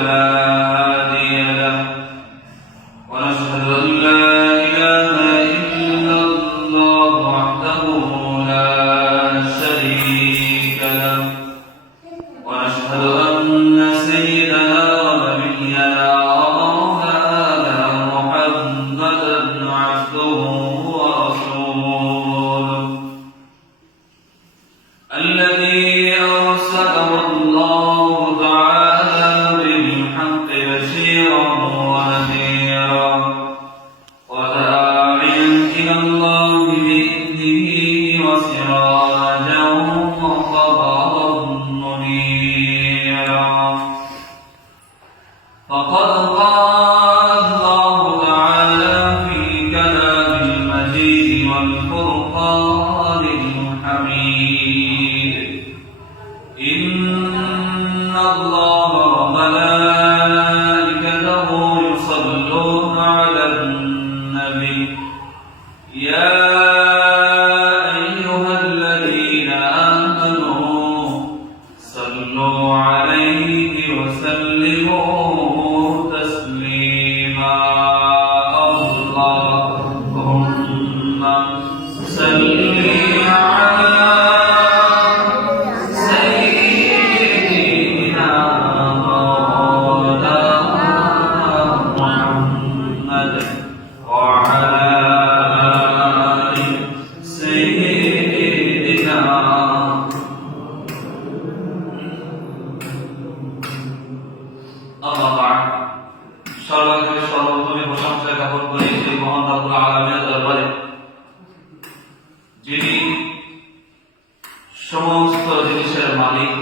فلا هادي له ونشهد أن لا إله إلا الله وحده لا شريك له ونشهد أن سيدنا ونبينا ومولانا محمدا عبده ورسوله الذي أرسله الله تعالى بالحق بشيرا ونذيرا وداعيا إلى الله بإذنه وسراجا وقمرا منيرا فقد قال الله تعالى في كلام المجيد والفرقان الحميد إن الله وملائكته يصلون على النبي يا أيها الذين آمنوا صلوا عليه وسلموا تسليما اللهم صل على سيدنا مولانا محمد وعلى آل سيدنا أما بعد সর্বত্র সর্বপ্রথমে প্রশংসা জ্ঞাপন করি সেই মহান রব্বুল আলামিনের দরবারে যিনি সমস্ত জিনিসের মালিক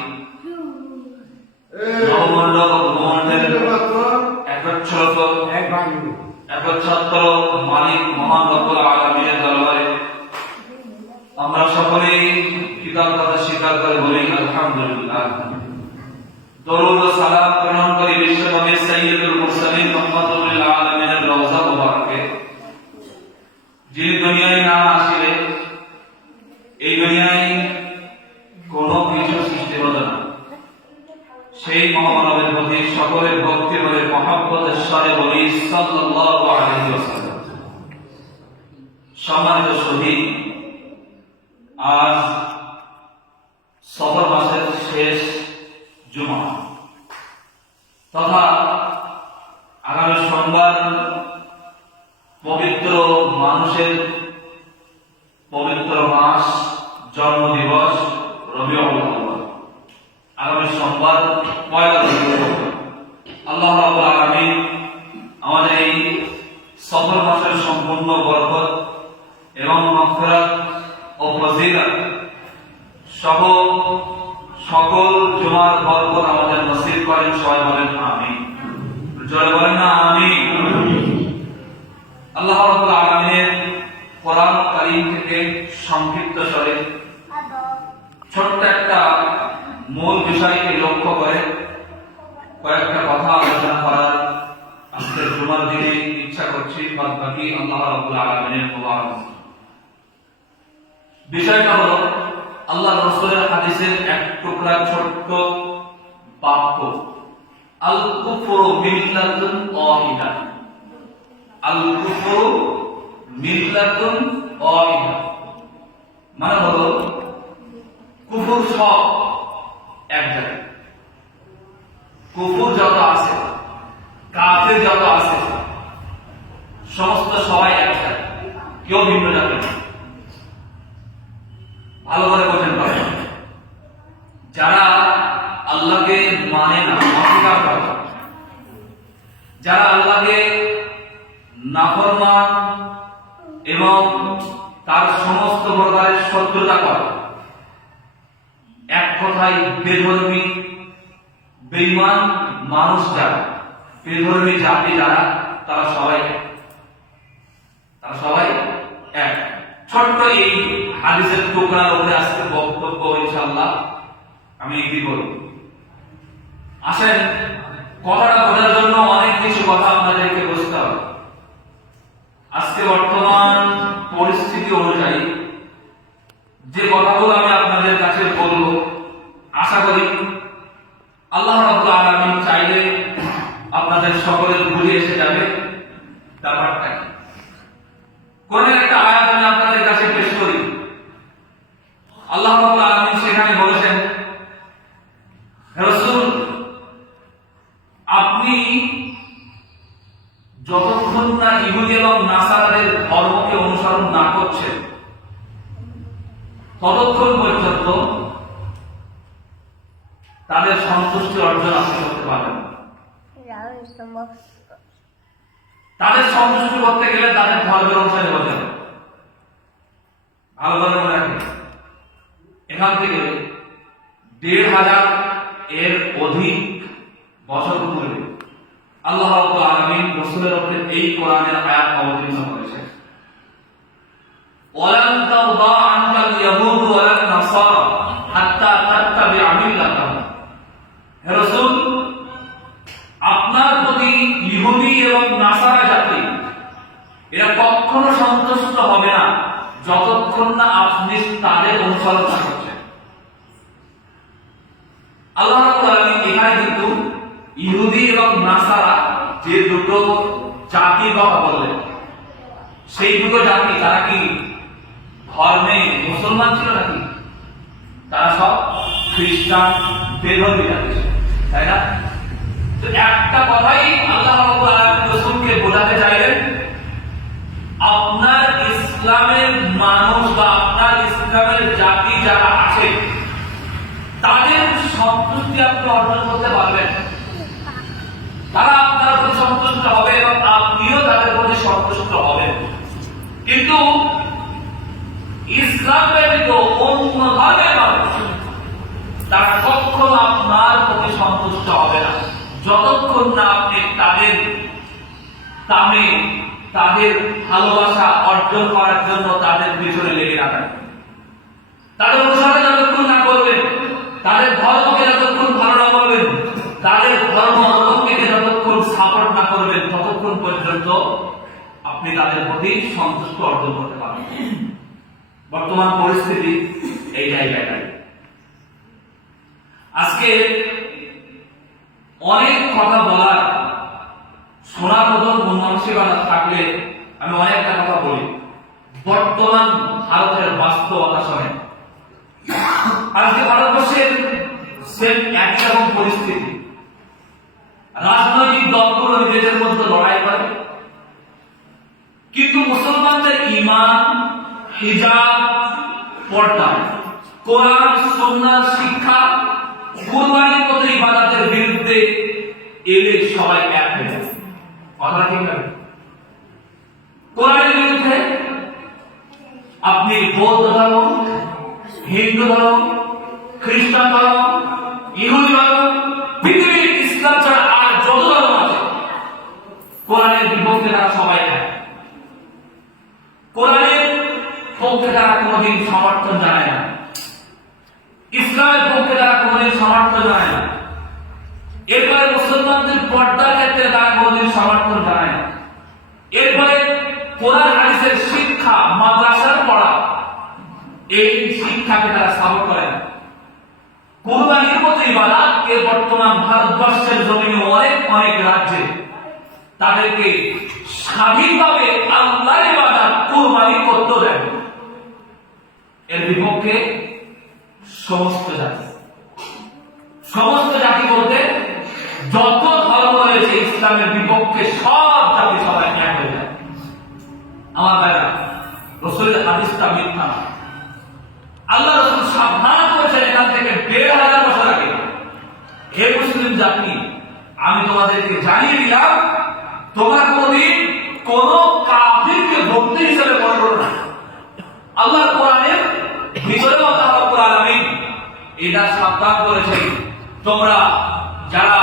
নবমণ্ডল ব্রহ্মাণ্ডের একচ্ছত্র মালিক মহান রব্বুল আলামিনের দরবারে আমরা সকলেই কৃতজ্ঞতা স্বীকার করে বলি আলহামদুলিল্লাহ। দরুদ ও সালাম প্রেরণ করি বিশ্বনবী সাইয়্যিদুল মুরসালিন রাহমাতুল লিল আলামিনের রওজা মুবারকে, যিনি দুনিয়ায় না আসিলে এই দুনিয়ায় কোনো কিছু সৃষ্টি হতো না। সেই মহামানবের প্রতি সকলের ভক্তি ভরে মহব্বতের স্বরে বলি সাল্লাল্লাহু আলাইহি ওয়াসাল্লাম। সম্মানিত শহীদ, আজ সফর মাসের শেষ জুমা তথা আগামী সোমবার পবিত্র মানুষের পবিত্র মাস জন্ম দিবস রবিউল আউয়াল। আগামী সোমবার পয়লা রবিউল আউয়াল। আল্লাহ রাব্বুল আলামিন আমাদের এই সফর মাসের সম্পূর্ণ বরকত এবং মাগফিরাত ও ফজিলত সহ সকল জুমার বরকত আমাদের নসিব করেন। সবাই বলেন আমিন। জোরে বলেন না আমিন। আল্লাহ রাব্বুল আলামিনের কোরআন কারীম থেকে সংক্ষিপ্ত স্বরে ছোট্ট একটা মূল বিষয়কে লক্ষ্য করে কয়েকটা কথা আলোচনা করার আজকে জুমার দিনে ইচ্ছা করছি। বাদ বাকি আল্লাহ রাব্বুল আলামিনের মোবারক। বিষয়টা হলো আল্লাহ রাসূলের হাদিসের এক টুকরা ছোট্ট বাক্য, আল কুফরু মিল্লাতুন ওয়াহিদা। আল কুফরু মিল্লাতুন ওয়াহিদা মানে হলো কুফর সব এক জায়গায়। কুফর যত আছে, কাফির যত আছে, সমস্ত সবাই একসাথে, কেউ ভিন্ন জাতি না। ভালো করে বোঝেন ভাই, যারা আল্লাহকে মানে না, অস্বীকার করে, যারা আল্লাহকে নাফরমান এবং তার সমস্ত প্রকারের শত্রুতা করে, এক কথায় বেধর্মী বেঈমান মানুষ যারা, বেধর্মী জাতি যারা, তারা সবাই এক। ছোট্ট এই হাদিসের টুকরার উপরে আজকে বক্তব্য ইনশাআল্লাহ আমি কি করব। আসেন, কথাটা বোঝার জন্য অনেক কিছু কথা আপনাদেরকে বুঝতে হবে। আজকে বর্তমান পরিস্থিতি অনুযায়ী যে কথাগুলো আমি আপনাদের কাছে বলবো, আশা করি আল্লাহ রাব্বুল আলামিন চাইলে আপনাদের সকলের বুঝে এসে যাবে ব্যাপারটা কি। কোরআনের একটা আয়াত আমি আপনাদের কাছে পেশ করি। আল্লাহ রাব্বুল আলামিন সেখানে বলেছেন, হে রাসূল, আপনি যতক্ষণ না ইহুদি এবং নাসারাদের ধর্মকে অনুসরণ না করছেন ততক্ষণ পর্যন্ত তাদের সন্তুষ্টি অর্জন আপনি করতে পারবেন না। তাদের সন্তুষ্টি করতে গেলে তাদের ধর্মের অনুসারে হতে হবে। ভালো ভালো মনে রাখেন, এখান থেকে ১৫০০ এর অধিক বছর পূর্বে আল্লাহ রাব্বুল আলামিন রাসূলের উপরে এই কোরআনের আয়াত অবতীর্ণ করেছেন, ওয়ালান তারদা আনকাল ইয়াহুদ ওয়ালান নাসারা হাত্তা তাত্তাবিআ মিল্লাতাহুম। হে রাসূল, আপনার প্রতি ইহুদি এবং নাসারা জাতি এরা কখনো সন্তুষ্ট হবে না যতক্ষণ না আপনি তাদের অনুসরণ করছেন। আল্লাহ রাব্বুল আলামিন এখানে কিন্তু ইহুদি এবং নাসারা যে দুটো জাতির কথা বললেন, সেই দুটো জাতি তারা কি ধর্মে মুসলমান ছিল নাকি? তারা সব খ্রিস্টান বেধর্মী জাতি, তাই না? তো একটা কথাই আল্লাহ রাব্বুল আলামিন রাসূলকে বোঝাতে চাইলেন, আপনার ইসলামের মানুষ বা আপনার ইসলামের জাতি যারা আছে তাদের সন্তুষ্টি আপনি অর্জন করতে পারবেন, তারা আপনার প্রতি সন্তুষ্ট হবে এবং আপনিও তাদের প্রতি সন্তুষ্ট হবেন। কিন্তু ইসলাম ব্যতীত অন্য ধর্মের মানুষ তারা কখনো আপনার প্রতি সন্তুষ্ট হবে না যতক্ষণ না আপনি তাদের দামে তাদের ভালোবাসা অর্জন করার জন্য তাদের পিছনে লেগে না থাকবেন, তাদের অনুসারে যতক্ষণ না করবেন, তাদের ধর্মকে যতক্ষণ ভালো না করবেন, তাদের ধর্ম অবলম্বনকে যতক্ষণ সাপোর্ট না করবেন, ততক্ষণ পর্যন্ত আপনি তাদের প্রতি সন্তুষ্ট অর্জন করতে পারবেন। বর্তমান পরিস্থিতি এই জায়গাটায়। আজকে অনেক কথা বলার শোনার মতন মন মানসিকতা থাকলে আমি অনেকটা কথা বলি। বর্তমান ভারতের বাস্তবতা শোনেন, আজকে ভারতবর্ষের সেম একই রকম পরিস্থিতি। রাজনৈতিক দলগুলো নিজেদের মধ্যে লড়াই করে, কিন্তু মুসলমানদের ঈমান, হিজাব, পর্দা, কোরআন সুন্নাহর শিক্ষা, কুরবানির মতো ইবাদতের বিরুদ্ধে এলে সবাই এক হয়ে যায়। কথা ঠিক না? কোরআনের বিরুদ্ধে আপনি বৌদ্ধ ধর্ম, হিন্দু ধর্ম, খ্রিস্টান ধর্ম, ইহুদি ধর্ম, পৃথিবীর ইসলাম ছাড়া আর যত ধর্ম আছে কোরআনের বিপক্ষে তারা সবাই এক। কোরআনের পক্ষে তারা কোনোদিন সমর্থন জানায় না, ইসলামের পক্ষে তারা কোনোদিন সমর্থন জানায় না। এরপরে মুসলমানদের পর্দার ক্ষেত্রে তারা কোনোদিন সমর্থন জানায় না। এরপরে কোরআন হাদিসের শিক্ষা, মাদ্রাসার পড়া, এই শিক্ষাকে তারা সাপোর্ট করে না। কুরবানির মতো ইবাদতকে বর্তমান ভারতবর্ষের জমিনে অনেক অনেক রাজ্যে তাদেরকে স্বাধীনভাবে আল্লাহর ইবাদত কুরবানি করতে দেন। এর বিপক্ষে সমস্ত জাতি বলতে যত ধর্ম রয়েছে ইসলামের বিপক্ষে সব জাতি সবাই এক হয়ে যায়। আমার ভাইরা, রাসূলের হাদিসটা মিথ্যা না। আল্লাহ রাসূল সাবধান করেছেন এখান থেকে ১৫০০ বছর আগে, হে মুসলিম জাতি, আমি তোমাদেরকে জানিয়ে দিলাম তোমরা কোনদিন কোন কাফিরকে ভক্তি হিসেবে মনে করো না। আল্লাহর কোরআনের ভিতরে আল্লাহ রাব্বুল আলামিন এটা সাবধান করেছেন, তোমরা যারা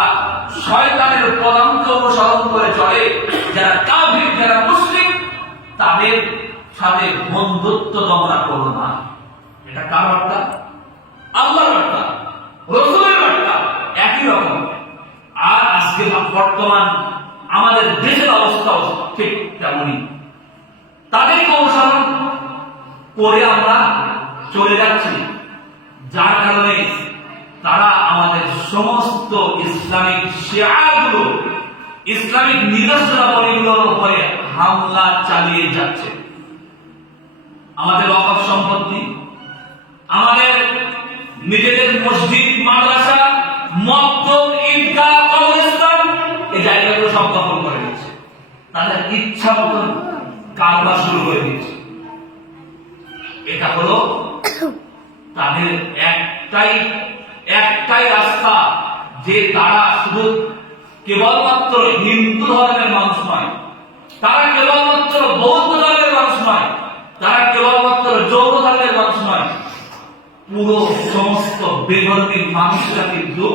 শয়তানের পদাঙ্ক অনুসরণ করে চলে, যারা কাফির, যারা মুশরিক, তাদের সাথে বন্ধুত্ব তোমরা করো না। এটা কার বার্তা? আল্লাহর বার্তা, রাসূলের বার্তা, একই রকম। আর আজকে বর্তমান আমাদের দেশের অবস্থাও ঠিক তেমনই। তাদেরকে অনুসরণ করে আমরা চলে যাচ্ছি, যার কারণে তারা আমাদের সমস্ত ইসলামিক শিয়ারগুলো ইসলামিক নিদর্শনাবলীগুলোর উপরে হামলা চালিয়ে যাচ্ছে। আমাদের ওয়াকফ সম্পত্তি, আমাদের নিজেদের মসজিদ, মাদ্রাসা, মক্তব, ঈদগাহ, কবরস্থান, এই জায়গাগুলো সব দখল করে নিচ্ছে। তাদের ইচ্ছা মতন কারবার শুরু করে দিচ্ছে। এটা হলো তাদের একটাই রাস্তা, যে তারা শুধু কেবলমাত্র হিন্দু ধর্মের মানুষ নয়, তারা কেবলমাত্র বৌদ্ধ ধর্মের মানুষ নয়, তারা কেবলমাত্র জৈন ধর্মের মানুষ নয়, পুরো সমস্ত বেধর্মী মানুষরা কিন্তু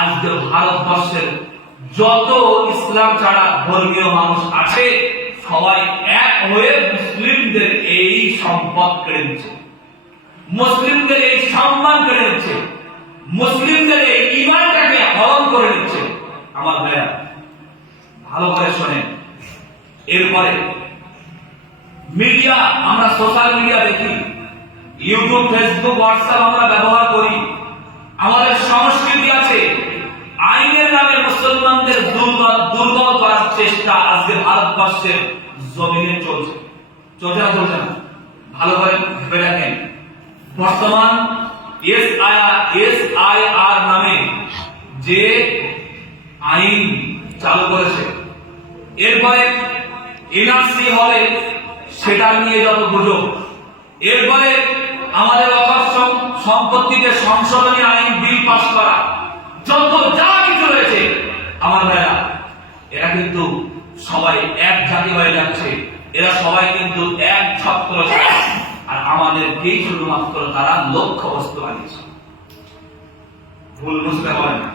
আজকে ভারতবর্ষের যত ইসলাম ছাড়া ধর্মীয় মানুষ আছে সবাই এক হয়ে মুসলিমদের এই সম্পদ কেড়ে নিচ্ছে, মুসলিমদের এই সম্মান কেড়ে নিচ্ছে, মুসলিমদের এই ঈমানটাকে হরণ করে নিচ্ছে। আমার ভাইয়া ভালো করে শোনেন। এরপরে মিডিয়া, আমরা সোশ্যাল মিডিয়া দেখি, ইউটিউব, ফেসবুক, হোয়াটসঅ্যাপ আমরা ব্যবহার করি। আমাদের সংস্কৃতি আছে। আইনের নামে মুসলমানদের দুর্বল করার চেষ্টা আজকে ভারতবর্ষের জমিনে চলছে। চলছে না? চলছে না? ভালো করে ভেবে দেখেন। বর্তমান SIR নামে যে আইন চালু করেছে, এরপরে NRC হলে সেটা নিয়ে যত গুজব, এরপরে আমাদের ওয়াকফ সম্পত্তিতে সংশোধনী আইন বিল পাস করা, যত যা কিছু রয়েছে, আমার ভাইরা এরা কিন্তু সবাই এক জাতি হয়ে যাচ্ছে। এরা সবাই কিন্তু এক ছত্র, আর আমাদেরকেই শুধুমাত্র তারা লক্ষ্য বস্তু বানিয়েছে। ভুল বুঝতে হবে না।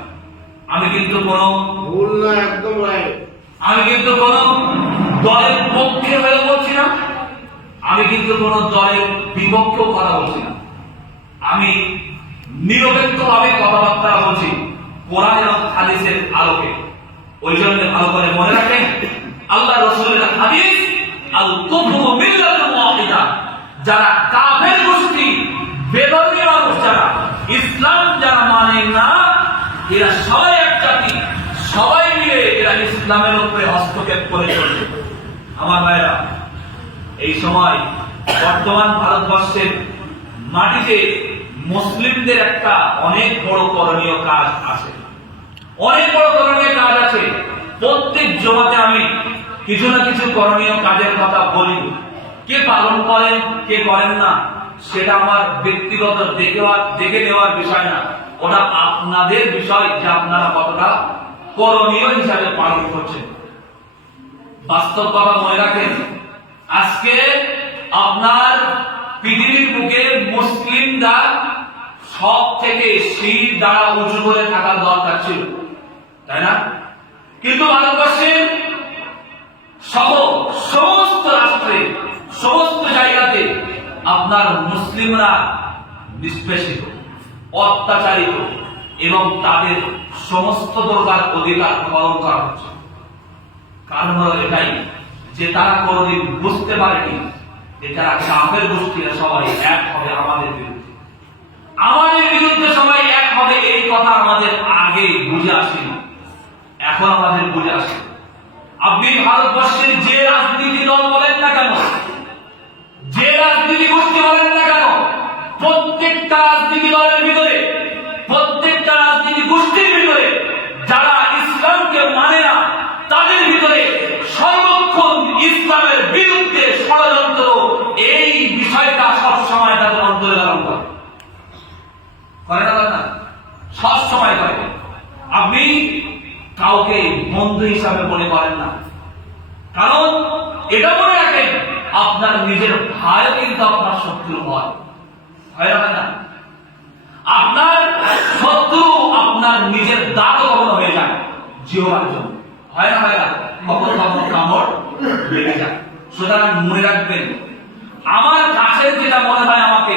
আমি কিন্তু কোনো ভুল না, একদম রাইট। আমি কিন্তু কোন দলের পক্ষে হয়ে বলছি না, আমি কিন্তু কোন দলের বিপক্ষেও কথা বলছি না। আমি নিরপেক্ষভাবে কথাবার্তা বলছি কোরআন এবং হাদিসের আলোকে। ওই জন্য ভালো করে মনে রাখেন, আল্লাহ রাসূলের হাদিস, আল কুফরু মিল্লাতুন ওয়াহিদা, যারা কাফের গোষ্ঠী, বেধর্মী মানুষ, যারা ইসলাম যারা মানে না, এরা সবাই এক জাতি, সবাই মিলে এরা ইসলামের উপরে হস্তক্ষেপ করে চলছে। আমার ভাইরা, এই সময় বর্তমান ভারতবর্ষের মাটিতে মুসলিমদের একটা অনেক বড় করণীয় কাজ আছে, অনেক বড় করণীয় কাজ আছে। প্রত্যেক জমাতে আমি কিছু না কিছু করণীয় কাজের কথা বলি। কে পালন করেন, কে করেন না, সেটা আমার ব্যক্তিগত দেখে নেওয়ার বিষয় না, ওটা আপনাদের বিষয় যে আপনারা কতটা করণীয় হিসাবে পালন করছেন। বাস্তব কথা মনে রাখেন, আজকে আপনার পৃথিবীর বুকে মুসলিমরা সব থেকে শির দ্বারা উঁচু করে থাকার দরকার ছিল, তাই না? কিন্তু ভারতবর্ষের সমস্ত রাষ্ট্রে, সমস্ত জায়গাতে আপনার মুসলিমরা নিষ্পেষিত, অত্যাচারিত, এবং তাদের সমস্ত প্রকার অধিকার হরণ করা হচ্ছে। কারণ হলো এটাই যে তারা কোনদিন বুঝতে পারেনি যে যারা কাফের গোষ্ঠীরা সবাই এক হবে আমাদের বিরুদ্ধে, আমাদের বিরুদ্ধে সবাই এক হবে। এই কথা আমাদের আগে বুঝে আসেনি, এখন আমাদের বুঝে আসে। আপনি ভারতবর্ষের যে রাজনীতি দল বলেন না কেন, যে রাজনীতি গোষ্ঠী বলেন না কেন, প্রত্যেকটা রাজনীতি দলের ভিতরে, প্রত্যেকটা রাজনীতি গোষ্ঠীর ভিতরে যারা ইসলামকে মানে না, তাদের ভিতরে সর্বক্ষণ ইসলামের বিরুদ্ধে ষড়যন্ত্র, এই বিষয়টা সবসময় তাদের অন্তরে ধারণ করে না, সব সময় করে। আপনি কাউকে বন্ধু হিসাবে মনে করেন না, কারণ এটা মনে রাখেন আপনার নিজের ভাই কিন্তু আপনার শত্রু হয় না? আপনার শত্রু আপনার নিজের দাঁতও কখনো হয়ে যায় জিহ্বার জন্য, হয় না? কখনো কখনো কামড় লেগে যায়। সুতরাং মনে রাখবেন, আমার কাছের যেটা মনে হয় আমাকে,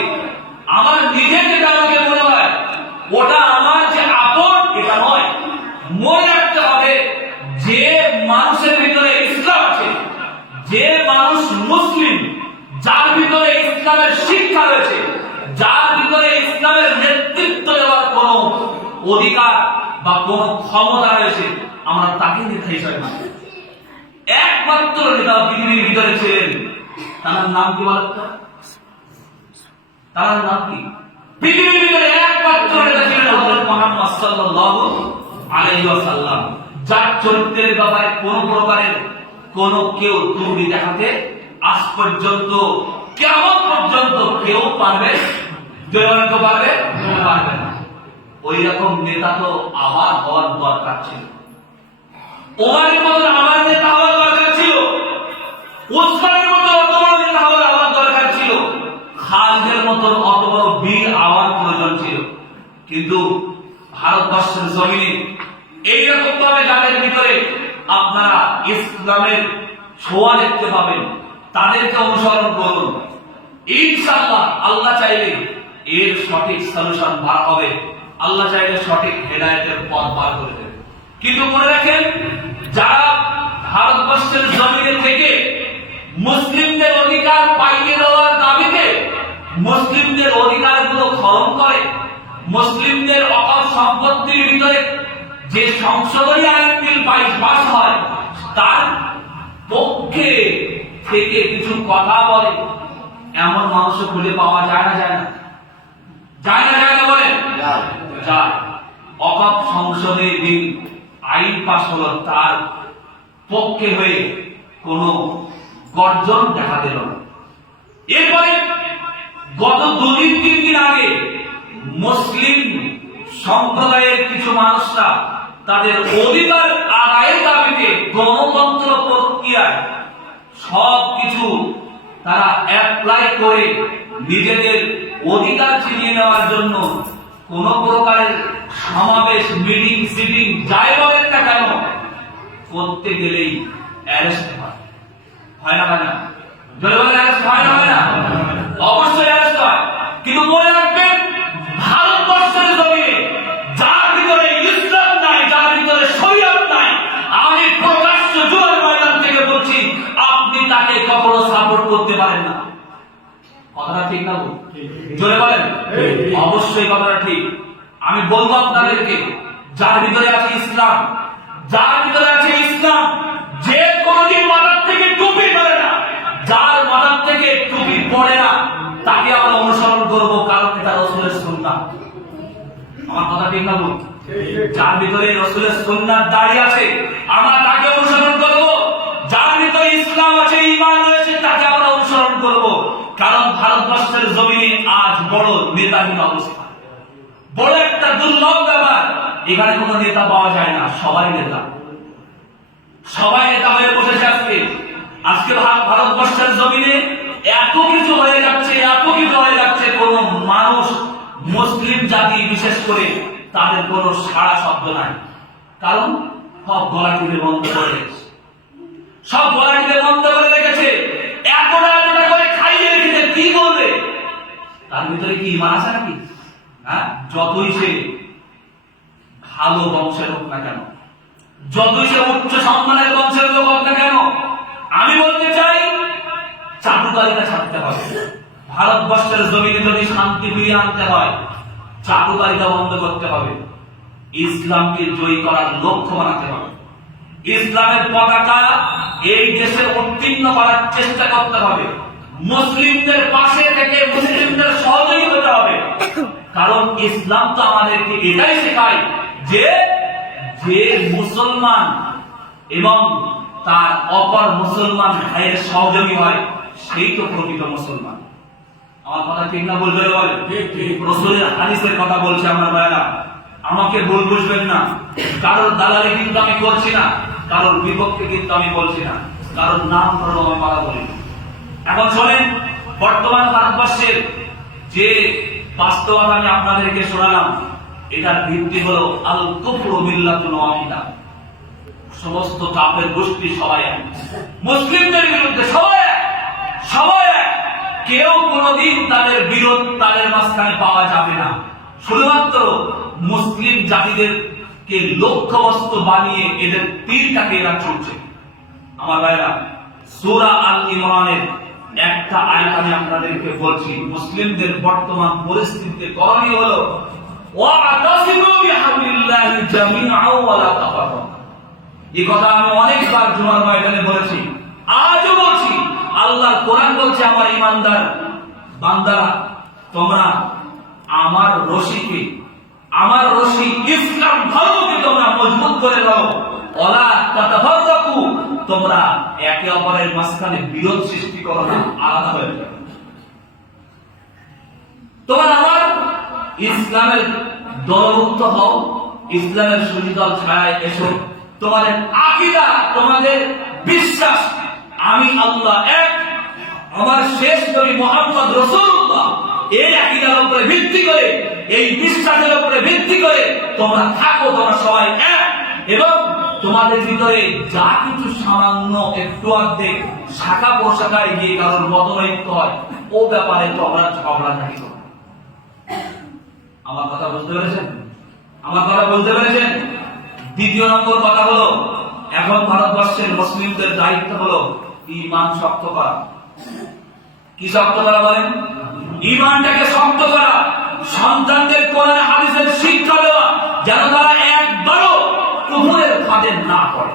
আমার নিজের যেটা আমাকে মনে হয়, ওটা আমার যে আপন এটা নয়। মনে রাখতে হবে, যে মানুষের ভিতরে ইসলাম আছে, যে মানুষ মুসলিম, যার ভিতরে ইসলামের শিক্ষা রয়েছে, যার ভিতরে ইসলামের নেতৃত্ব দেওয়ার কোন অধিকার বা কোন ক্ষমতা রয়েছে আমরা তাকে নেতা হিসাবে মানি। একমাত্র নেতা পৃথিবীর ভিতরে ছিলেন, তার নাম কি বলেন তো? তার নাম কি? পৃথিবীর ভিতরে একমাত্র নেতা ছিলেন হযরত মুহাম্মদ সাল্লাল্লাহু আলাইহি ওয়াসাল্লাম, যার চরিত্রের ব্যাপারে কোন প্রকারের কোন কেউ ত্রুটি দেখাতে আজ পর্যন্ত কিয়ামত পর্যন্ত কেউ পারবে পারবে না। ওই রকম নেতা তো আবার হওয়ার দরকার ছিল। ওমরের মতো আমার নেতা হওয়ার দরকার ছিল, ওসমানের মতো অত বড় নেতা হওয়ার দরকার ছিল, খালিদের মতো অত বড় বীর হওয়ার প্রয়োজন ছিল। কিন্তু ভারতবর্ষের জমিনে এইরকম ভাবে যাদের ভিতরে আপনারা ইসলামের ছোঁয়া দেখতে পাবেন, তাদেরকে অনুসরণ করুন। ইনশাআল্লাহ আল্লাহ চাইলে এর সঠিক সলিউশন বার হবে, আল্লাহ চাইলে সঠিক হেদায়েতের পথ বার করে দেবে। কিন্তু মনে রাখেন, যারা ভারতবর্ষের জমিনে থেকে মুসলিমদের অধিকার পাইয়ে দেওয়ার দাবিতে মুসলিমদের অধিকারগুলো খরণ করে, মুসলিমদের অকাল সম্পত্তির ভিতরে যে সংশোধনী আইন বিল পাস হয় তার পক্ষে থেকে কিছু কথা বলে, এমন মানুষ খুঁজে পাওয়া যায় না বলেন? যায়। অকাপ সংসদে বিল আইন পাস হলো, তার পক্ষে হয়ে কোন গর্জন দেখা দিল না। এরপরে গত 2-3 দিন আগে মুসলিম সম্প্রদায়ের কিছু মানুষরা তাদের অধিকার আদায়ের দাবিতে গণতন্ত্র প্রক্রিয়ায় সবকিছু তারা অ্যাপ্লাই করে নিজেদের অধিকার ছিনিয়ে নেওয়ার জন্য কোন প্রকারের সমাবেশ, মিটিং, সিটিং যাই বলেন না কেন করতে গেলেই অ্যারেস্ট হয় না? জোরে বলেন, অ্যারেস্ট হয় না? অবশ্যই অ্যারেস্ট হয়। কিন্তু মনে রাখবেন, ভারতবর্ষের জমিনে যার ভিতরে ইসলাম নাই, যার ভিতরে শরীয়ত নাই, আমি প্রকাশ্য জুয়ার ময়দান থেকে বলছি, আপনি তাকে কখনো সাপোর্ট করতে পারেন না। কথাটা ঠিক না? জোরে বলেন। অবশ্যই কথাটা ঠিক। আমি বলবো আপনাদেরকে, যার ভিতরে আছে ইসলাম, যে কোনদিন মাথার থেকে টুপি পরে না, যার মাথার থেকে টুপি পড়ে না, তাকে আমরা অনুসরণ করব, কারণ এটা রাসূলের সুন্নাহ। আমার কথা ঠিক না? যার ভিতরে রাসূলের সুন্নাহ দাঁড়িয়ে আছে আমরা তাকে অনুসরণ করব, যার ভিতরে ইসলাম আছে, ঈমান রয়েছে, তাকে আমরা অনুসরণ করব। কারণ ভারতবর্ষের জমিনে আজ বড় নেতাহীন অবস্থা, বড় একটা দুর্লভ ব্যাপার। এখানে কোনো নেতা পাওয়া যায় না, সবাই নেতা হয়ে বসেছে। আজকে ভারতবর্ষের জমিনে এত কিছু হয়ে যাচ্ছে, কোন মানুষ, মুসলিম জাতি বিশেষ করে, তাদের কোনো সাড়া শব্দ নাই। কারণ সব গলা টিপে বন্ধ করে রেখেছে, এতটা করে খাইয়ে রেখেছে। কি বলবে? তার ভিতরে কি ঈমান আছে নাকি? যতই সে ভালো বংশের হোক না কেন, যতই সে উচ্চ সম্মানের বংশের লোক হোক না কেন, আমি বলতে চাই চাটুকারিতা ছাড়তে হবে। ভারতবর্ষের জমিনে যদি শান্তি ফিরিয়ে আনতে হয়, চাটুকারিতা বন্ধ করতে হবে, ইসলামকে জয়ী করার লক্ষ্য বানাতে হবে, ইসলামের পতাকা এই দেশে উত্তীর্ণ করার চেষ্টা করতে হবে, মুসলিমদের পাশে থেকে মুসলিমদের সহযোগী হতে হবে। কারণ ইসলাম তো আমাদেরকে এটাই শেখায় যে মুসলমান এবং তার অপর মুসলমান ভাইয়ের সহযোগী হয়, সেই তো প্রকৃত মুসলমান। আমার কথা ঠিক না? বলবে রাসূলের হাদিসের কথা বলছে আমার ভাইরা, আমাকে ভুল বুঝবেন না। কারোর দালালি কিন্তু আমি করছি না, কারোর বিপক্ষে কিন্তু আমি বলছি না, কারোর নাম ধরো আমি কথা বলি। এখন শোনেন, বর্তমান ভারতবর্ষের যে বাস্তবতা আমি আপনাদেরকে শোনালাম, এটার ভিত্তি হলো আল কুফরু মিল্লাতুন ওয়াহিদা। সমস্ত কাফের গোষ্ঠী সবাই এক, মুসলিমদের বিরুদ্ধে সবাই এক। কেউ কোনদিন তাদের বিরোধ তাদের মাঝখানে পাওয়া যাবে না। শুধুমাত্র মুসলিম জাতিদেরকে লক্ষ্যবস্তু বানিয়ে এদের তীরটাকে এরা চলছে। আমার ভাইরা, সূরা আল ইমরানের একটা আয়াত আমি আপনাদেরকে বলছি। মুসলিমদের বর্তমান পরিস্থিতিতে করণীয় হলো ওয়া'তাসিমু বিহাবলিল্লাহি জামিআন ওয়া লা তাফাররাকু। এই কথা আমি অনেকবার জুমার ময়দানে বলেছি, আজও বলছি। আল্লাহর কোরআন বলছে, আমার ঈমানদার বান্দারা, তোমরা আমার রশিকে, আমার রশি ইসলাম ধর্মকে তোমরা মজবুত করে নাও। ওয়ালা তাতাফাররাকু, তোমরা একে অপরের মাঝখানে বিরোধ সৃষ্টি করো না, আলাদা হয়ে যাও। তোমরা আমার ইসলামের দলভুক্ত হও, ইসলামের সুশীতল ছায়ায় এসো। তোমাদের আকীদা, তোমাদের বিশ্বাস আমি আল্লাহ এক, আমার শেষ নবী মুহাম্মদ রাসূলুল্লাহ, এই আকীদার উপরে ভিত্তি করে, এই বিশ্বাসের উপরে ভিত্তি করে তোমরা থাকো, তোমরা সবাই এক। এবং তোমাদের ভিতরে যা কিছু সামান্য একটু অর্ধেক শাখা প্রশাখায় গিয়ে কারোর মতনৈক্য হয়, ও ব্যাপারে তোমরা ঝগড়াঝাটি করো। আমার কথা বুঝতে পেরেছেন? আমার কথা বুঝতে পেরেছেন? দ্বিতীয় নম্বর কথা হলো, এখন ভারতবর্ষের মুসলিমদের দায়িত্ব হলো ঈমান শক্ত করা। কি শক্ত করা বলেন? ঈমানটাকে শক্ত করা, সন্তানদের কোরআন হাদিসের শিক্ষা দেওয়া, যেন তারা একবারও কুফরের ফাঁদে না পড়ে।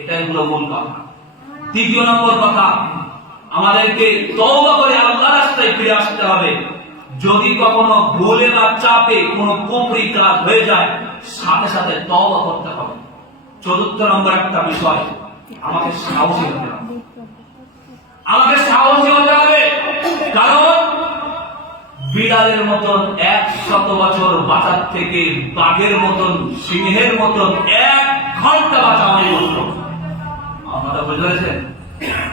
এটাই হলো মূল কথা। তৃতীয় নম্বর কথা, আমাদেরকে তওবা করে আল্লাহর রাস্তায় ফিরে আসতে হবে। যদি কখনো ভুলে বা চাপে কোনো কুফরি কাজ হয়ে যায়, সাথে সাথে তওবা করতে হবে। চতুর্থ নম্বর একটা বিষয়, আমাকে সাহসী হতে হবে। আমাকে সাহসী হতে হবে, কারণ বিড়ালের মতন 100 বছর বাঁচার থেকে বাঘের মতন, সিংহের মতন 1 ঘন্টা বাঁচা অনেক উত্তম। আপনারা বুঝতে পেরেছেন?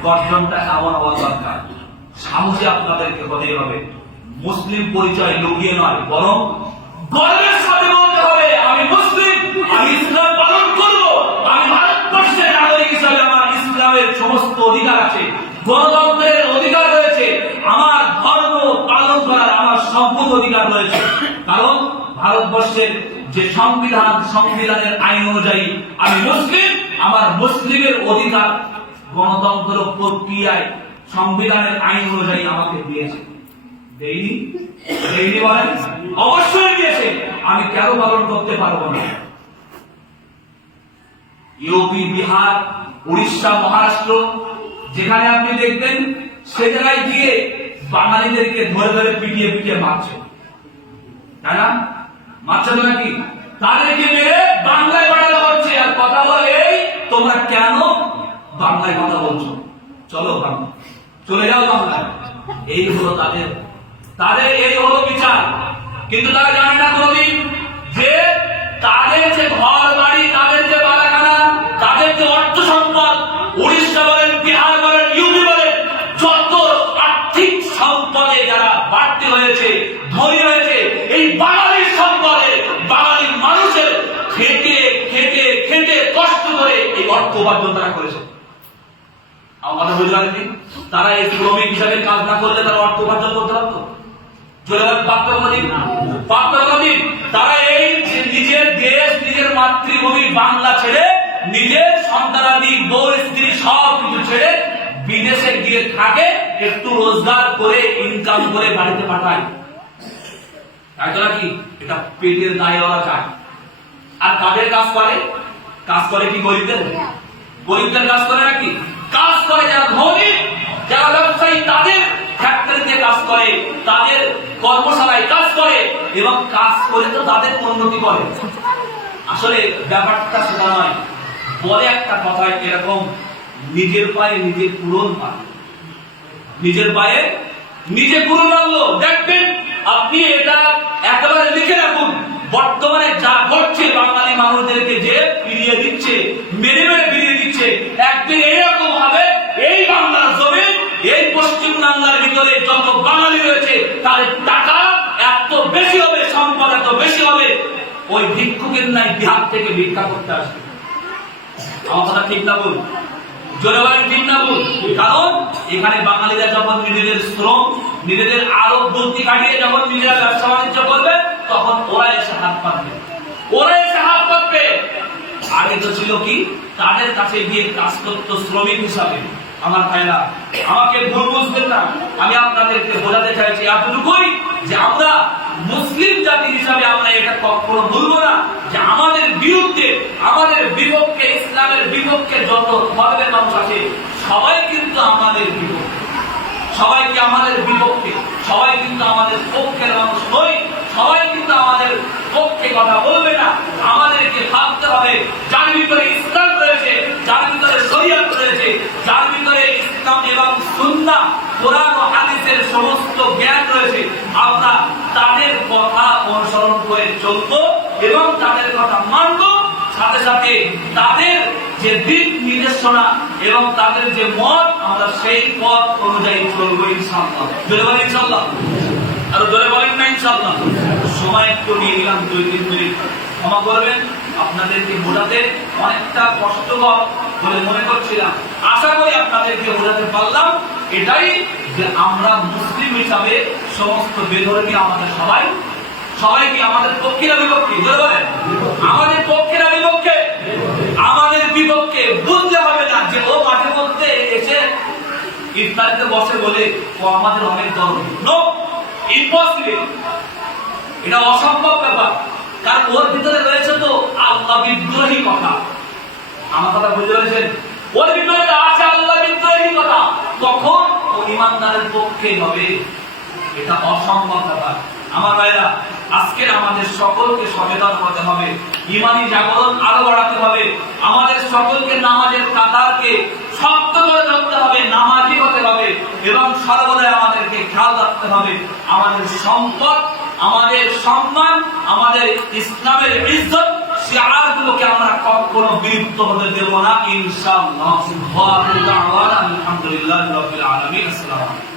গর্জনটা এমন হওয়া দরকার। সাহসী আপনাদেরকে হতেই হবে। মুসলিম পরিচয় লুকিয়ে নয়, বরং গর্বের সাথে বলতে হবে, আমি মুসলিম, আমি ইসলাম পালন করব, আমি ভারতবর্ষের নাগরিক হিসাবে আমার ইসলামের সমস্ত অধিকার আছে, গণতন্ত্রের অধিকার রয়েছে, আমার ধর্ম পালন করার আমার সম্পূর্ণ অধিকার রয়েছে। কারণ ভারতবর্ষের যে সংবিধান, সংবিধানের আইন অনুযায়ী আমি মুসলিম, আমার মুসলিমের অধিকার গণতন্ত্র প্রক্রিয়ায় সংবিধানের আইন অনুযায়ী আমাকে দিয়েছে। দেয়নি? দেয়নি বলেন? অবশ্যই দিয়েছে। আমি কেন পালন করতে পারবো না? ইউপি, বিহার, উড়িষ্যা, মহারাষ্ট্র, যেখানে আপনি দেখবেন সে জায়গায় গিয়ে বাঙালিদেরকে ধরে ধরে পিটিয়ে পিটিয়ে মারছে, তাই না? মারছে তো নাকি? তাদেরকে মেরে বাংলায় পাঠানো হচ্ছে, আর কথা বলে এই তোমরা কেন বাংলায় কথা বলছো, চলো বাংলা, চলে যাও বাংলায়। এই হলো তাদের এই হলো বিচার। কিন্তু তারা জানে না কোনদিন যে তাদের যে ঘর বাড়ি, তাদের যে বালাখানা, তাদের যে অর্থ সম্পদ, উড়িষ্যা বলেন, বিহার বলেন, ইউপি বলেন, যত আর্থিক সম্পদে যারা বাড়তি হয়েছে, ধনী হয়েছে, এই বাঙালির সম্পদে, বাঙালি মানুষের খেটে খেটে খেটে কষ্ট করে এই অর্থ উপার্জন তারা করেছে। আমার কথা বুঝতে পারেননি? তারা এই শ্রমিক হিসাবে কাজ না করলে তারা অর্থ উপার্জন করতে পারতো? তারা এই নিজের দেশ, নিজের মাতৃভূমি বাংলা ছেড়ে, নিজের সন্তানাদি, বউ, স্ত্রী সব কিছু ছেড়ে বিদেশে গিয়ে থাকে, একটু রোজগার করে ইনকাম করে বাড়িতে পাঠায়। তাই তো নাকি? এটা পেটের দায়ে ওরা চায়। আর কাদের কাজ করে? কাজ করে কি গরিবদের? গরিবদের কাজ করে নাকি? কাজ করে যারা ধনী, যারা ব্যবসায়ী, তাদের ফ্যাক্টরিতে কাজ করে, তাদের কর্মশালায় কাজ করে, এবং কাজ করে তো তাদের উন্নতি করে। আসলে ব্যাপারটা সেটা নয়। বলে একটা কথায় এরকম, নিজের পায়ে নিজে পূরণ পায়, নিজের পায়ে নিজে পূরণ আনলো। দেখবেন আপনি এটা একেবারে লিখে রাখুন, বর্তমানে যা ঘটছে, বাঙালি মানুষদেরকে যে ফিরিয়ে দিচ্ছে, মেরে মেরে ফিরিয়ে দিচ্ছে, একদিন এইরকম হবে, এই বাংলার জমি, এই পশ্চিম বাংলার ভিতরে যত বাঙালি রয়েছে তাদের টাকা এত বেশি হবে, সম্পদ এত বেশি হবে, ওই ভিক্ষুকের নাই বিহার থেকে ভিক্ষা করতে আসবে। আমার কথা ঠিক না বল? জোরে বলেন ঠিক না বল? কারণ এখানে বাঙালিরা যখন নিজেদের শ্রম, নিজেদের আরো বুদ্ধি খাটিয়ে যখন নিজেরা ব্যবসা বাণিজ্য করবে, তখন ওরা এসে হাত পাতবে, ওরা এসে হাত পাতবে। আগে তো ছিল কি, তাদের কাছে গিয়ে কাজ করত শ্রমিক হিসাবে। আমার ভাইরা, আমাকে ভুল বুঝবেন না, আমি আপনাদেরকে বোঝাতে চাইছি এতটুকুই যে আমরা মুসলিম জাতি হিসাবে আমরা এটা কখনো ভুলবো না যে আমাদের বিরুদ্ধে, আমাদের বিপক্ষে, ইসলামের বিপক্ষে যত ধর্মের মানুষ আছে সবাই কিন্তু আমাদের বিপক্ষে, সবাই কি আমাদের বিপক্ষে, সবাই কিন্তু আমাদের পক্ষের মানুষ নয়, সবাই কিন্তু আমাদের পক্ষে কথা বলবে না। আমাদেরকে ভাবতে হবে যার ভিতরে ইসলাম রয়েছে, যার ভিতরে শরীয়ত রয়েছে, যার ভিতরে ইসলাম এবং সুন্নাহ কোরআন ও হাদিসের সমস্ত জ্ঞান রয়েছে, আমরা তাদের কথা অনুসরণ করে চলবো এবং তাদের কথা মানবো। সাথে সাথে তাদের যে দিক নির্দেশনা এবং তাদের যে মত, আমরা সেই পথ অনুযায়ী চলবো ইনশাআল্লাহ। জোরে বলেন ইনশাআল্লাহ, আর জোরে বলেন না ইনশাআল্লাহ। সময় একটু নিয়ে নিলাম 2-3 মিনিট, ক্ষমা করবেন। আপনাদেরকে বোঝাতে অনেকটা কষ্টকর বলে মনে করছিলাম, আশা করি আপনাদেরকে বোঝাতে পারলাম। এটাই যে আমরা মুসলিম হিসাবে সমস্ত বেধর্মী আমাদের সবাই, সবাই কি আমাদের পক্ষে না বিপক্ষে? বলেন আমাদের পক্ষে না বিপক্ষে? আমাদের বিপক্ষে। বুঝতে হবে না যে ও মাঠে মধ্যে এসে ইফতারিতে বসে বলে ও আমাদের অনেক ধর্ম। নো, ইম্পসিবল, এটা অসম্ভব ব্যাপার। কারণ ওর ভিতরে রয়েছে তো আল্লাহ বিদ্রোহী কথা। আমার কথা বুঝতে পেরেছেন? ওর ভিতরে আছে আল্লাহ বিদ্রোহী কথা, তখন ও ইমানদারের পক্ষে হবে। এটা অসম্ভব ব্যাপার। আমার ভাইরা, আজকের আমাদের সকলকে সচেতন হতে হবে, ইমানি জাগরণ আরো বাড়াতে হবে, আমাদের সকলকে নামাজের কাতারকে শক্ত করে ধরতে হবে, নামাজি হতে হবে এবং সর্বদাই আমাদেরকে খেয়াল রাখতে হবে আমাদের সম্পদ, আমাদের সম্মান, আমাদের ইসলামের ইজ্জত, শিআরগুলোকে আমরা কখনো বিলুপ্ত হতে দেব না ইনশাআল্লাহ। ওয়া আখিরু দাওয়ানা আলহামদুলিল্লাহি রাব্বিল আলামিন। আসসালামু আলাইকুম।